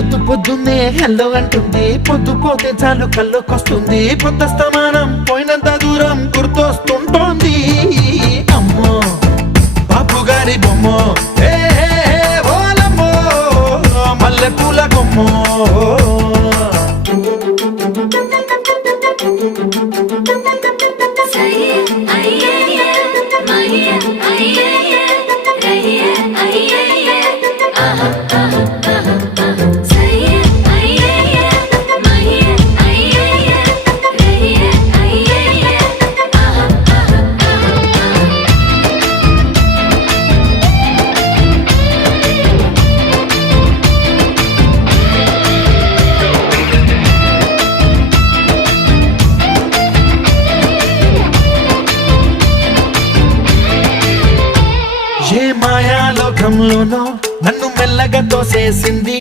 పొద్దున్నే హెల్లో అంటుంది, పొద్దు పోతే చాలు కళ్ళొకొస్తుంది, పొద్దస్తమానం పోయినంత దూరం గుర్తొస్తుంటోంది. అమ్మో బాపు గారి బొమ్మో, ఓలమ్మో మల్లె పూల కొమ్మో. ఏ మాయాలోకంలోనో నన్ను మెల్లగా తోసేసింది.